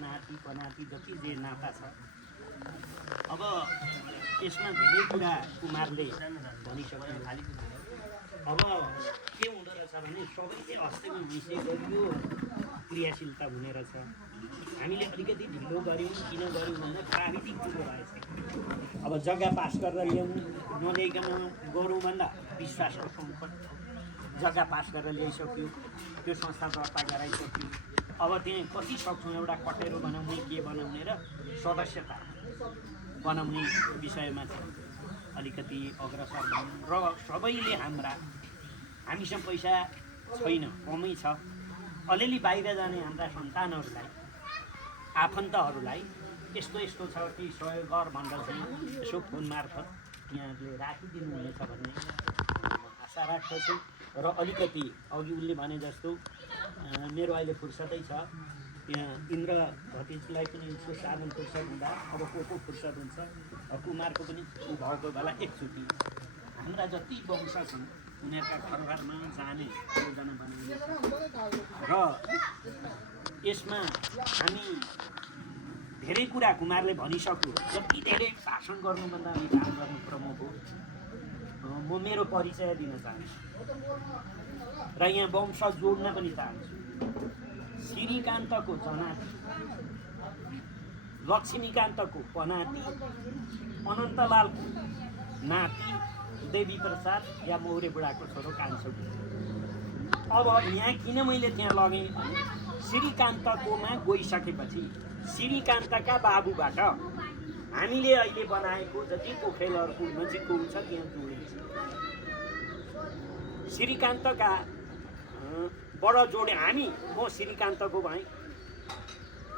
नाति पनाति जति जे नाता छ। अब यसमा धेरै कुरा कुमारले भनिसक्नु थाल्यो। अब के हुँदो रहेछ भने सबैले हस्तेमा मिसिएको क्रियाशीलता हुने रहेछ। हामीले अलिकति ढिलो गऱ्यौँ, किन गऱ्यौँ भन्दा प्राविधिक कुरो रहेछ। अब जग्गा पास गरेर ल्याउँ नल्याइकन गरौँ भन्दा विश्वासको सङ्कट। जग्गा पास गरेर ल्याइसक्यो, त्यो संस्था दर्ता गराइसक्यो। अब त्यहाँ कति सक्छौँ एउटा कटेरो बनाउने के बनाउने र सदस्यता बनाउने विषयमा चाहिँ अलिकति अग्रसर भयौँ र सबैले हामीसँग पैसा छैन, कमै छ। अलिअलि बाहिर जाने हाम्रा सन्तानहरूलाई, आफन्तहरूलाई यस्तो यस्तो छ कि सहयोग गर भनेर चाहिँ यसो फोन मार्फत यहाँहरूले राखिदिनु हुनेछ भन्ने आशा राख्दछु। र अलिकति अघि उनले भने जस्तो मेरो अहिले फुर्सदै छ, यहाँ इन्द्र भतिजलाई पनि यसको साधन फुर्सद हुँदा अब को फुर्सद हुन्छ, कुमारको पनि भएको बेला एकचोटि हाम्रा जति वंश छन् उनीहरूका घरमा जाने योजना बनाइने र यसमा हामी धेरै कुरा कुमारले भनिसक्यो। जति धेरै भाषण गर्नुभन्दा हामी काम गर्नु प्रमुख हो। म मेरो परिचय दिन चाहन्छु र यहाँ वंश जोड्न पनि चाहन्छु। श्रीकान्तको जनाति, लक्ष्मीकान्तको पनाति, अनन्तलालको नाति देवी प्रसाद या मौर्य बुढाको छोरो कान्छो। अब यहाँ किन मैले त्यहाँ लगेँ भने श्रीकान्तकोमा गइसकेपछि श्रीकान्तका बाबुबाट हामीले अहिले बनाएको जति पोखरेलहरूको नजिकको छ त्यहाँ जोडिन्छ। श्रीकान्तका बडा जोडे हामी, म श्रीकान्तको भएँ।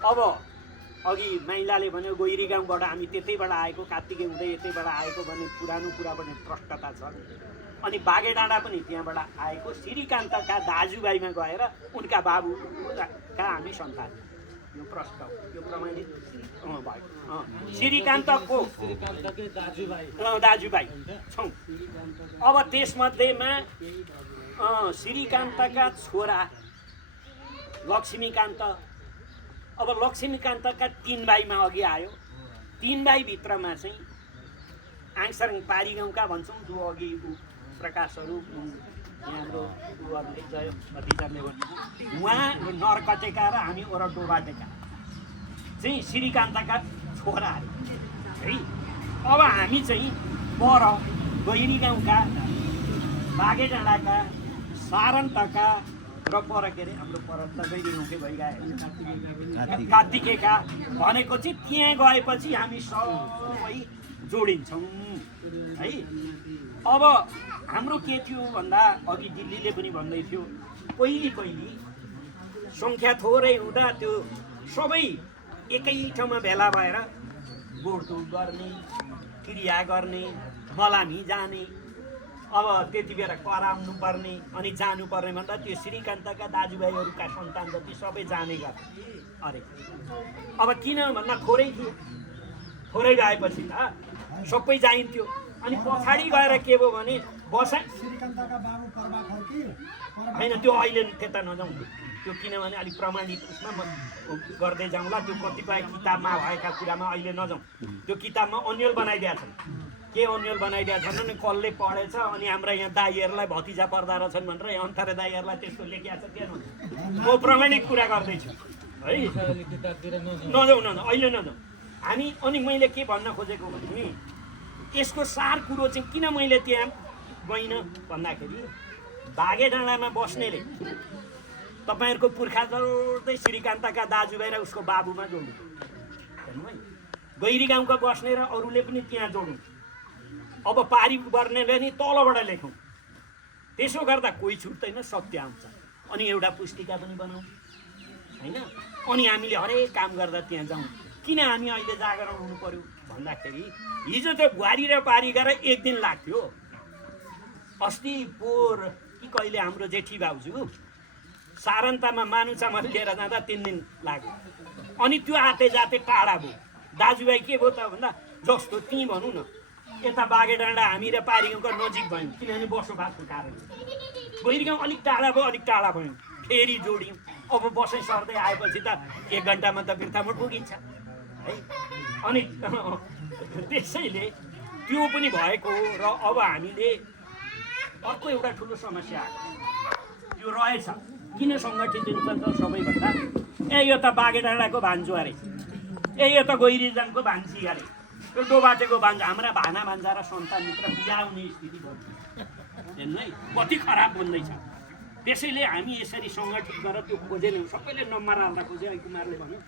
अब अघि माइलाले भन्यो गोइरी गाउँबाट हामी त्यतैबाट आएको, कार्तिके हुँदै यतैबाट आएको भन्ने पुरानो कुरा पनि प्रष्टता छ। अनि बागेडाँडा पनि त्यहाँबाट आएको श्रीकान्तका दाजुभाइमा गएर उनका बाबुका हामी सन्तान। यो प्रष्ट हो, यो प्रमाणित भयो। श्रीकान्तको दाजुभाइ छौँ। अब त्यसमध्येमा श्रीकान्तका छोरा लक्ष्मीकान्त, अब लक्ष्मीकान्तका 3 भाइमा अघि आयो। 3 भाइभित्रमा चाहिँ आङसारङ पारी गाउँका भन्छौँ, जो अघि प्रकाशहरू हाम्रो उहरूले जय भतिजाले भन्नु, उहाँ नरकटेका र हामी ओरा डोबाटेका चाहिँ श्रीकान्तका छोराहरू है। अब हामी चाहिँ पर गैरी गाउँका, बागेडाँडाका, सारन्तका र पर के अरे हाम्रो पर त गैरी गाउँकै भइगयो कार्तिकेका भनेको चाहिँ त्यहाँ गएपछि हामी सबै जोडिन्छौँ है। अब हाम्रो के थियो भन्दा अघि दिल्लीले पनि भन्दै थियो, पहिली सङ्ख्या थोरै हुँदा त्यो सबै एकै ठाउँमा भेला भएर गोडतोड गर्ने, क्रिया गर्ने, मलामी जाने। अब त्यति बेला कराउनु पर्ने अनि जानुपर्ने भन्दा त्यो श्रीकान्तका दाजुभाइहरूका सन्तान जति सबै जाने गर्थे अरे। अब किन भन्दा थोरै थियो, थोरै गएपछि त सबै जाइन्थ्यो। अनि पछाडि गएर के भयो भने बसा होइन, त्यो अहिले त्यता नजाउँ, त्यो किनभने अलिक प्रमाणित उसमा म गर्दै जाउँला। त्यो कतिपय किताबमा भएका कुरामा अहिले नजाउँ। त्यो किताबमा अन्यल बनाइदिएको छन्। के अन्यल बनाइदिएको छन् भने कसले पढेछ अनि हाम्रा यहाँ दाईहरूलाई भतिजा पर्दा रहेछन् भनेर यहाँ अन्थारे दाईहरूलाई त्यसको लेखिएको छ। त्यहाँ म प्रमाणिक कुरा गर्दैछु है, नजाउँ अहिले नजाउँ हामी। अनि मैले के भन्न खोजेको भने यसको सार कुरो चाहिँ किन मैले त्यहाँ गइनँ भन्दाखेरि बागेडाँडामा बस्नेले तपाईँहरूको पुर्खा जोड्दै श्रीकान्तका दाजुभाइ र उसको बाबुमा जोड्नु हेर्नु है। गैरी गाउँका बस्ने र अरूले पनि त्यहाँ जोड्नु। अब पारी गर्नेले नि तलबाट लेखौँ। त्यसो गर्दा कोही छुट्दैन, सत्य आउँछ। अनि एउटा पुस्तिका पनि बनाउँ होइन। अनि हामीले हरेक काम गर्दा त्यहाँ जाउँ। किन हामी अहिले जागरण हुनु पर्यो भन्दाखेरि हिजो त्यो गुहारी र पारी गरेर 1 दिन लाग्थ्यो। अस्ति पोहोर कि कहिले हाम्रो जेठी भाउजू सारन्तामा मानुचामा लिएर जाँदा 3 दिन लाग्यो। अनि त्यो आते जाते टाढा भयो। दाजुभाइ के भयो त भन्दा जस्तो ती भनौँ न, यता बागेडाँडा हामी र पारी गाउँको नजिक भयौँ किनभने बसोबासको कारण। गैरी गाउँ अलिक टाढा भयो, फेरि जोड्यौँ। अब बसै सर्दै आएपछि त 1 घन्टामा त बिर्तामोड पुगिन्छ है। अनि त्यसैले त्यो पनि भएको हो। र अब हामीले अर्को एउटा ठुलो समस्या यो रहेछ। किन सङ्गठित जनतन्त्र सबैभन्दा यो त बागेडाँडाको भान्जो अरे, यो त गैरीजनको भान्सी अरे, यो डोबाटेको भान्जा। हाम्रा भाना भान्जा र सन्तान मित्र बिहा हुने स्थिति भयो हेर्नु है, कति खराब बन्दैछ। त्यसैले हामी यसरी सङ्गठित गरेर त्यो खोजेनौँ। सबैले नम्बर हाल्दा खोज्यो। कुमारले भन्यो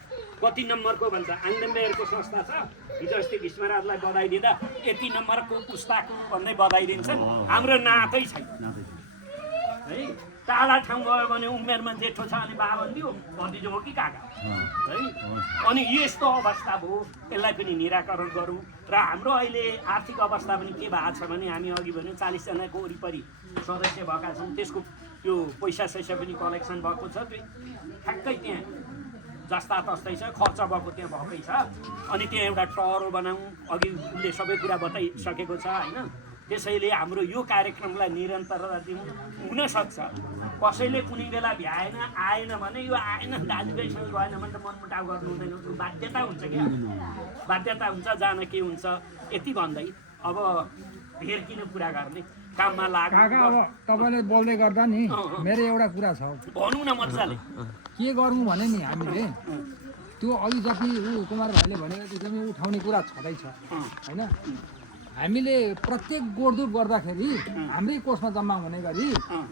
कति नम्बरको भन्छ, आङ्गनबाडीको संस्था छ, हिजो अस्ति भीष्मराजलाई बधाई दिँदा यति नम्बरको पुस्ताको भन्दै बधाई दिन्छन्। हाम्रो नातै छैन है। टाढा ठाउँ गयो भने उमेरमा जेठो छ अनि बाबन्दी हो, भतिजो हो कि काका है। अनि यस्तो अवस्था भयो, यसलाई पनि निराकरण गरौँ। र हाम्रो अहिले आर्थिक अवस्था पनि के भएको छ भने हामी अघि भन्यौँ 40 जनाको वरिपरि सदस्य भएका छन्। त्यसको त्यो पैसा सैसा पनि कलेक्सन भएको छ। त्यो ठ्याक्कै त्यहाँ जस्ता तस्तै छ, खर्च भएको त्यहाँ भएकै छ। अनि त्यहाँ एउटा टहरो बनाऊँ, अघि उसले सबै कुरा बताइसकेको छ होइन। त्यसैले हाम्रो यो कार्यक्रमलाई निरन्तरता दिउँ। हुनसक्छ कसैले कुनै बेला भ्याएन आएन भने यो आएन दाजुभाइसँग गएन भने त मनमुटाउ गर्नु हुँदैन, बाध्यता हुन्छ क्या, बाध्यता हुन्छ, जान के हुन्छ यति भन्दै अब फेर किन कुरा गर्ने, काममा लाग। काका अब तपाईँले बोल्दै गर्दा नि मेरो एउटा कुरा छ, भनौँ न मजाले। के गर्नु भने नि हामीले त्यो अघि जति कुमार भाइले भनेको एकदमै उठाउने कुरा छँदैछ होइन। हामीले प्रत्येक गोडधुप गर्दाखेरि हाम्रै कोषमा जम्मा हुने गरी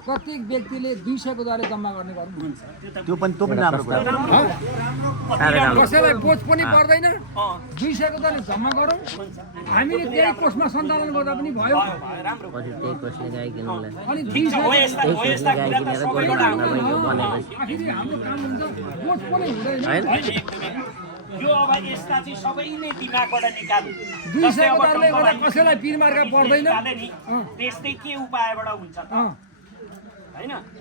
प्रत्येक व्यक्तिले 200 को दरले जम्मा गर्ने गर्नु हुन्छ। त्यो पनि राम्रो कुरा हो। कसैलाई बोझ पनि पर्दैन, 200 को दरले जम्मा गरौँ। हामीले त्यही कोषमा सञ्चालन गर्दा पनि भयो। अनि 200 आखिरी हाम्रो काम हुन्छ, बोझ पनि हुँदैन। यो अब यसका चाहिँ सबै नै दिमागबाट निकाल्नु। 200 को दरले गर्दा कसैलाई पिरमार्का पर्दैन। त्यस्तै के उपायबाट हुन्छ त होइन।